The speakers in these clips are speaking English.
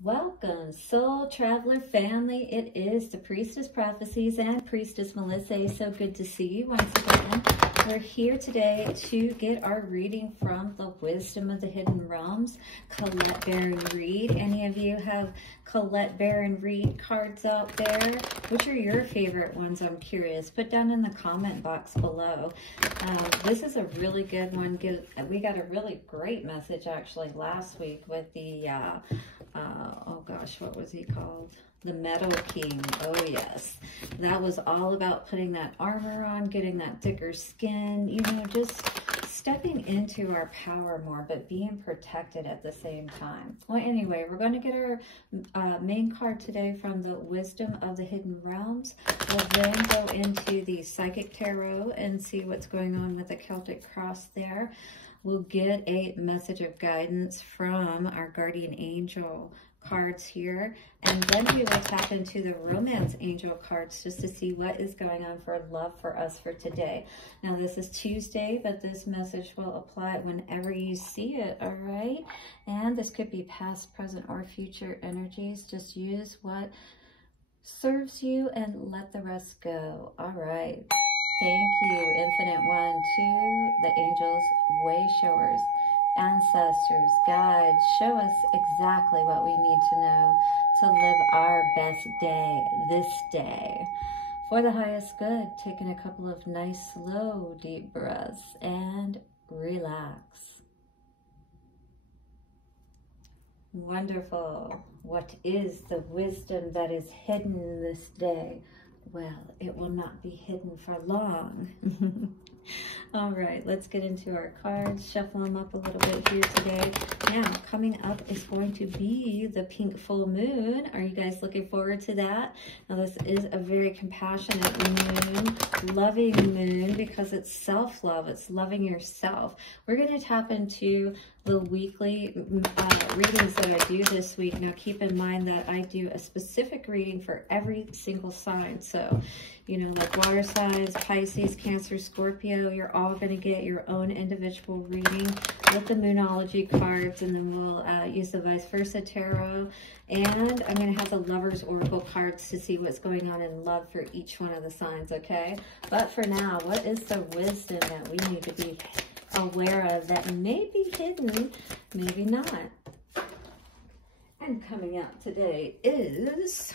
Welcome, Soul Traveler family. It is the Priestess Prophecies and Priestess Melissae. So good to see you once again. We're here today to get our reading from the Wisdom of the Hidden Realms, Colette Baron Reed. Any of you have Colette Baron Reed cards out there? Which are your favorite ones? I'm curious. Put down in the comment box below. This is a really good one. We got a really great message actually last week with the oh gosh, what was he called? The Meadow King. Oh yes. That was all about putting that armor on, getting that thicker skin, you know, just stepping into our power more, but being protected at the same time. Well, anyway, we're going to get our main card today from the Wisdom of the Hidden Realms. We'll then go into the Psychic Tarot and see what's going on with the Celtic Cross there. We'll get a message of guidance from our Guardian Angel cards here, and then we will tap into the Romance Angel cards just to see what is going on for love for us for today. Now, this is Tuesday, but this message will apply whenever you see it, all right? And this could be past, present, or future energies. Just use what serves you and let the rest go. All right. Thank you, Infinite One, to the angels, way showers, ancestors, guides. Show us exactly what we need to know to live our best day this day. For the highest good, taking a couple of nice, slow, deep breaths and relax. Wonderful. What is the wisdom that is hidden this day? Well, it will not be hidden for long. All right, let's get into our cards, shuffle them up a little bit here today. Now, coming up is going to be the pink full moon. Are you guys looking forward to that? Now, this is a very compassionate moon, loving moon, because it's self-love. It's loving yourself. We're going to tap into the weekly readings that I do this week. Now, keep in mind that I do a specific reading for every single sign. So, you know, like water signs, Pisces, Cancer, Scorpio, you're all going to get your own individual reading with the Moonology cards, and then we'll use the Vice Versa Tarot. And I'm going to have the Lover's Oracle cards to see what's going on in love for each one of the signs, okay? But for now, what is the wisdom that we need to be aware of that may be hidden, maybe not? And coming out today is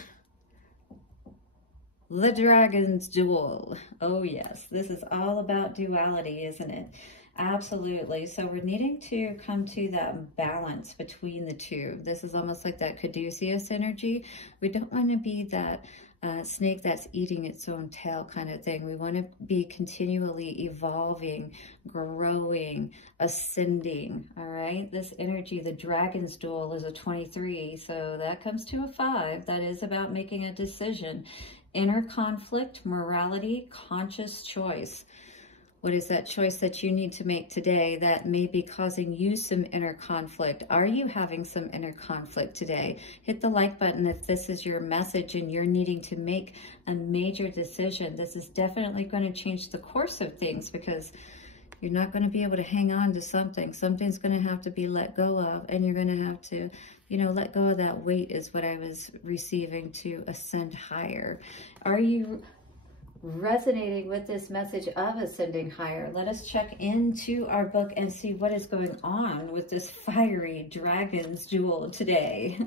the Dragon's Duel. Oh yes, this is all about duality, isn't it? Absolutely. So we're needing to come to that balance between the two. This is almost like that Caduceus energy. We don't want to be that snake that's eating its own tail kind of thing. We want to be continually evolving, growing, ascending, all right? This energy, the Dragon's Duel, is a 23, so that comes to a 5. That is about making a decision. Inner conflict, morality, conscious choice. What is that choice that you need to make today that may be causing you some inner conflict? Are you having some inner conflict today? Hit the like button if this is your message and you're needing to make a major decision. This is definitely going to change the course of things, because you're not going to be able to hang on to something. Something's going to have to be let go of, and you're going to have to, you know, let go of that weight is what I was receiving to ascend higher. Are you resonating with this message of ascending higher? Let us check into our book and see what is going on with this fiery Dragon's Duel today.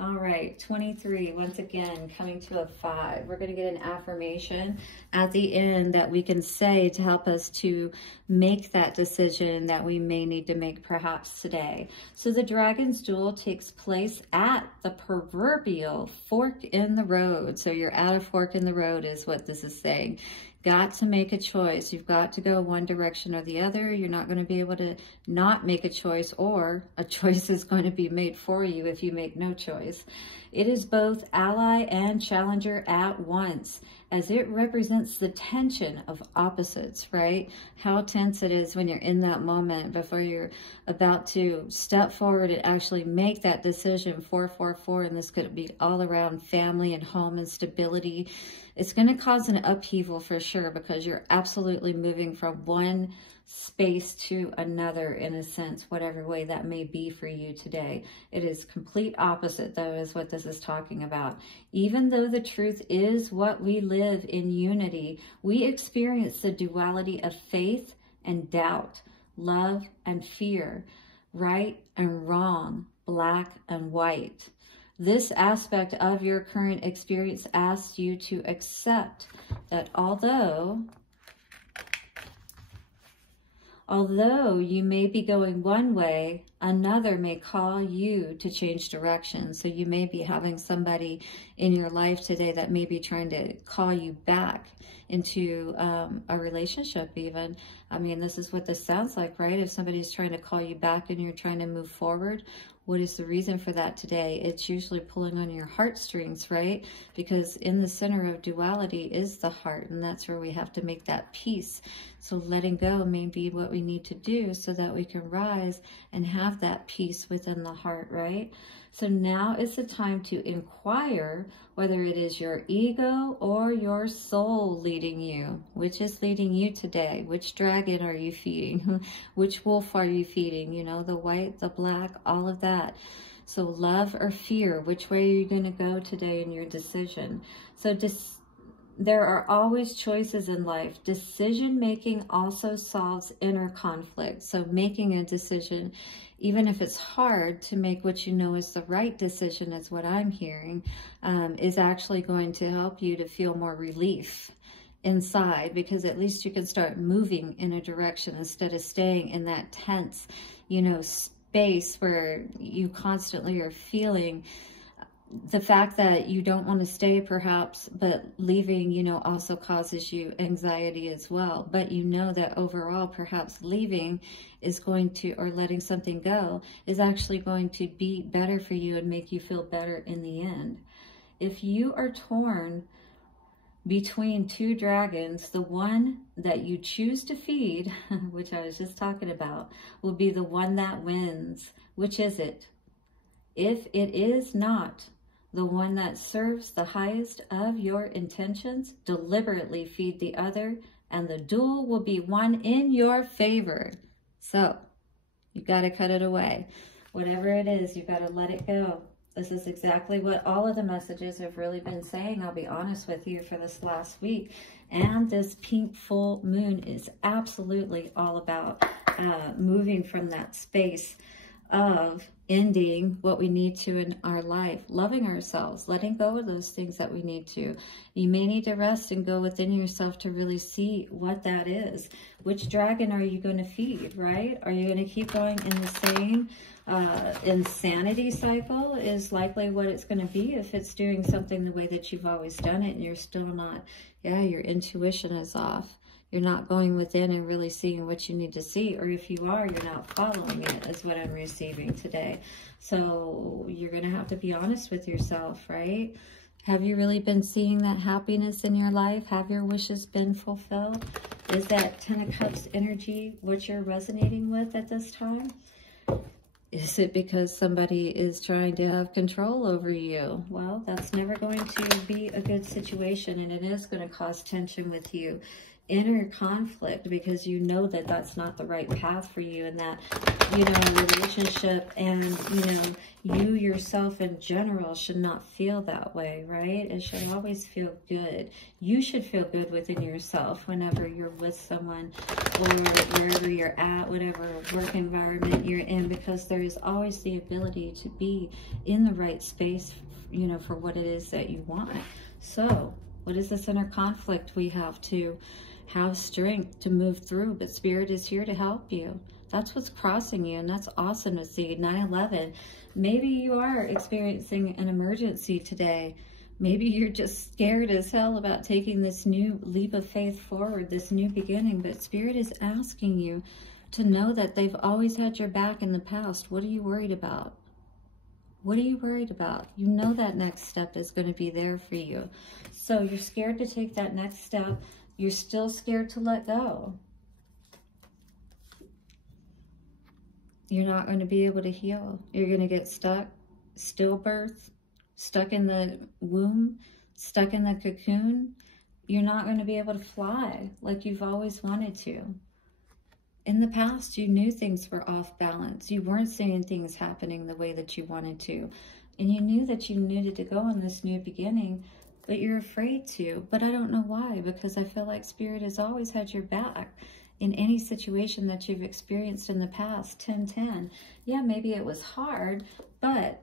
All right, 23, once again, coming to a 5. We're going to get an affirmation at the end that we can say to help us to make that decision that we may need to make perhaps today. So the Dragon's Duel takes place at the proverbial fork in the road. So you're at a fork in the road is what this is saying. Got to make a choice. You've got to go one direction or the other. You're not going to be able to not make a choice, or a choice is going to be made for you if you make no choice. It is both ally and challenger at once, as it represents the tension of opposites, right? How tense it is when you're in that moment before you're about to step forward and actually make that decision. 444, and this could be all around family and home and stability. It's going to cause an upheaval for sure, because you're absolutely moving from one space to another, in a sense, whatever way that may be for you today. It is complete opposite, though, is what this is talking about. Even though the truth is what we live in unity, we experience the duality of faith and doubt, love and fear, right and wrong, black and white. This aspect of your current experience asks you to accept that although you may be going one way, another may call you to change direction. So you may be having somebody in your life today that may be trying to call you back into a relationship even. I mean, this is what this sounds like, right? If somebody's trying to call you back and you're trying to move forward, what is the reason for that today? It's usually pulling on your heartstrings, right? Because in the center of duality is the heart, and that's where we have to make that peace. So letting go may be what we need to do so that we can rise and have that peace within the heart, right? So now is the time to inquire whether it is your ego or your soul leading you. Which is leading you today? Which dragon are you feeding? Which wolf are you feeding? You know, the white, the black, all of that. So love or fear, which way are you going to go today in your decision? So there are always choices in life. Decision making also solves inner conflict. So making a decision, even if it's hard to make what you know is the right decision, is what I'm hearing, is actually going to help you to feel more relief inside, because at least you can start moving in a direction instead of staying in that tense, you know, space where you constantly are feeling the fact that you don't want to stay perhaps, but leaving, you know, also causes you anxiety as well. But you know that overall perhaps leaving is going to, or letting something go, is actually going to be better for you and make you feel better in the end. If you are torn between two dragons, the one that you choose to feed, which I was just talking about, will be the one that wins. Which is it? If it is not the one that serves the highest of your intentions, deliberately feed the other, and the duel will be won in your favor. So, you've got to cut it away. Whatever it is, you've got to let it go. This is exactly what all of the messages have really been saying, I'll be honest with you, for this last week. And this pink full moon is absolutely all about moving from that space of ending what we need to in our life, loving ourselves, letting go of those things that we need to. You may need to rest and go within yourself to really see what that is. Which dragon are you going to feed, right? Are you going to keep going in the same insanity cycle? Is likely what it's going to be if it's doing something the way that you've always done it and you're still not, your intuition is off. You're not going within and really seeing what you need to see. Or if you are, you're not following it, is what I'm receiving today. So you're going to have to be honest with yourself, right? Have you really been seeing that happiness in your life? Have your wishes been fulfilled? Is that Ten of Cups energy what you're resonating with at this time? Is it because somebody is trying to have control over you? Well, that's never going to be a good situation, and it is going to cause tension with you. Inner conflict, because you know that that's not the right path for you, and that, you know, relationship and, you know, you yourself in general should not feel that way, right? It should always feel good. You should feel good within yourself whenever you're with someone or wherever you're at, whatever work environment you're in, because there is always the ability to be in the right space, you know, for what it is that you want. So what is this inner conflict? We have to have strength to move through, but Spirit is here to help you. That's what's crossing you, and that's awesome to see. 9/11. Maybe you are experiencing an emergency today. Maybe you're just scared as hell about taking this new leap of faith forward, this new beginning, but Spirit is asking you to know that they've always had your back in the past. What are you worried about? What are you worried about? You know that next step is going to be there for you. So you're scared to take that next step. You're still scared to let go. You're not going to be able to heal. You're going to get stuck, stillbirth, stuck in the womb, stuck in the cocoon. You're not going to be able to fly like you've always wanted to. In the past, you knew things were off balance. You weren't seeing things happening the way that you wanted to. And you knew that you needed to go on this new beginning, but you're afraid to. But I don't know why, because I feel like Spirit has always had your back in any situation that you've experienced in the past. 10-10. Yeah, maybe it was hard, but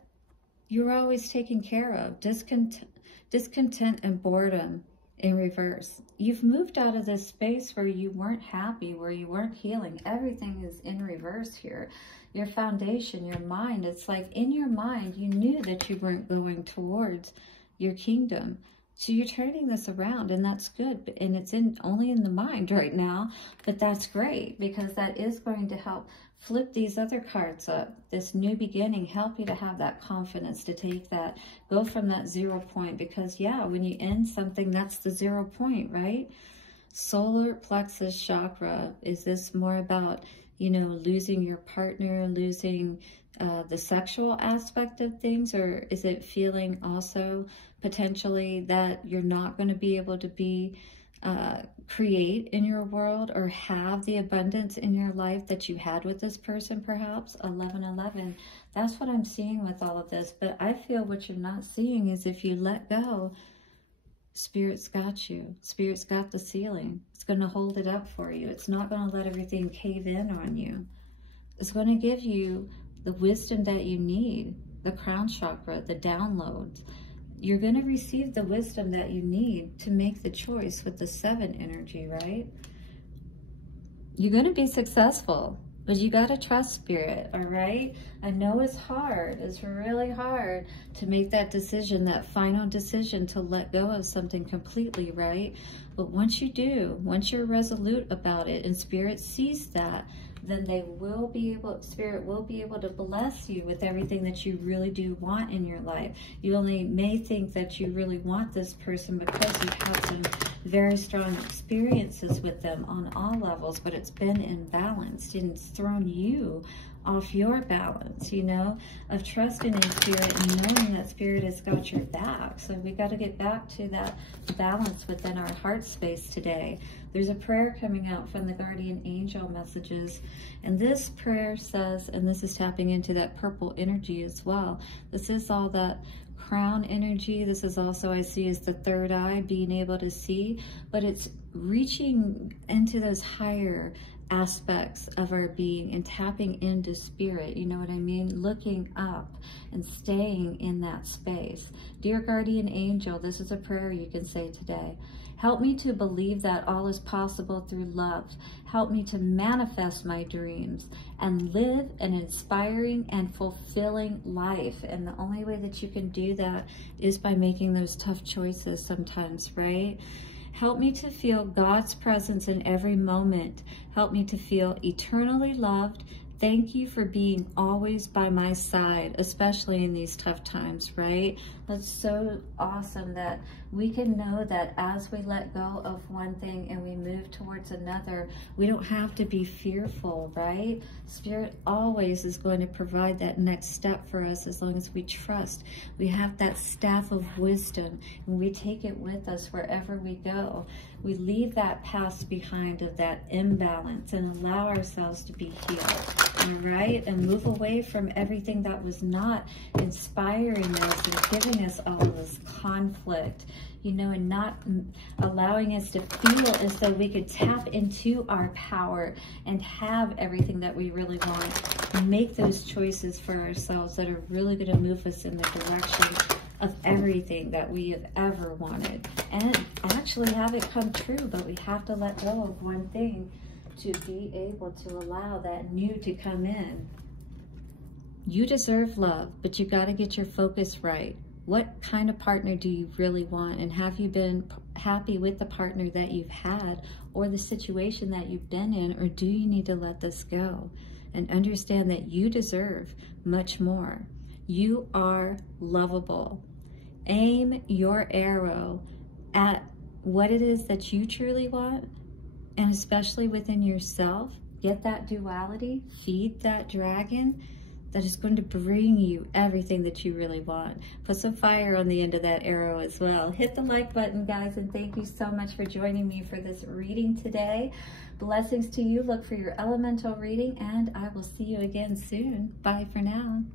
you're always taken care of. Discontent and boredom in reverse. You've moved out of this space where you weren't happy, where you weren't healing. Everything is in reverse here. Your foundation, your mind, it's like in your mind, you knew that you weren't going towards your kingdom. So you're turning this around, and that's good. And it's only in the mind right now, but that's great, because that is going to help flip these other cards up. This new beginning, help you to have that confidence to take that, go from that 0 point. Because yeah, when you end something, that's the 0 point, right? Solar plexus chakra. Is this more about, you know, losing your partner, losing the sexual aspect of things? Or is it feeling also potentially that you're not going to be able to be create in your world or have the abundance in your life that you had with this person, perhaps? 11-11. That's what I'm seeing with all of this. But I feel what you're not seeing is if you let go, Spirit's got you. Spirit's got the ceiling. It's going to hold it up for you. It's not going to let everything cave in on you. It's going to give you the wisdom that you need, the crown chakra, the downloads. You're going to receive the wisdom that you need to make the choice with the 7 energy, right? You're going to be successful, but you got to trust Spirit, all right? I know it's hard. It's really hard to make that decision, that final decision to let go of something completely, right? But once you do, once you're resolute about it and Spirit sees that, then Spirit will be able to bless you with everything that you really do want in your life. You only may think that you really want this person because you've had some very strong experiences with them on all levels, but it's been imbalanced and it's thrown you off your balance, you know, of trusting in Spirit and knowing that Spirit has got your back. So we got to get back to that balance within our heart space today. There's a prayer coming out from the guardian angel messages, and this prayer says, and this is tapping into that purple energy as well. This is all that crown energy. This is also, I see, as the third eye, being able to see, but it's reaching into those higher aspects of our being and tapping into Spirit, you know what I mean? Looking up and staying in that space. Dear guardian angel, this is a prayer you can say today. Help me to believe that all is possible through love. Help me to manifest my dreams and live an inspiring and fulfilling life. And the only way that you can do that is by making those tough choices sometimes, right? Help me to feel God's presence in every moment. Help me to feel eternally loved. Thank you for being always by my side, especially in these tough times, right? That's so awesome that we can know that as we let go of one thing and we move towards another, we don't have to be fearful, right? Spirit always is going to provide that next step for us as long as we trust. We have that staff of wisdom and we take it with us wherever we go. We leave that past behind of that imbalance and allow ourselves to be healed, all right? And move away from everything that was not inspiring us and giving us all of this conflict, you know, and not allowing us to feel as though we could tap into our power and have everything that we really want and make those choices for ourselves that are really going to move us in the direction of everything that we have ever wanted and actually have it come true. But we have to let go of one thing to be able to allow that new to come in. You deserve love, but you got to get your focus right. What kind of partner do you really want? And have you been happy with the partner that you've had or the situation that you've been in? Or do you need to let this go and understand that you deserve much more? You are lovable. Aim your arrow at what it is that you truly want, and especially within yourself. Get that duality, feed that dragon. that is going to bring you everything that you really want. Put some fire on the end of that arrow as well. Hit the like button, guys, and thank you so much for joining me for this reading today. Blessings to you. Look for your elemental reading, and I will see you again soon. Bye for now.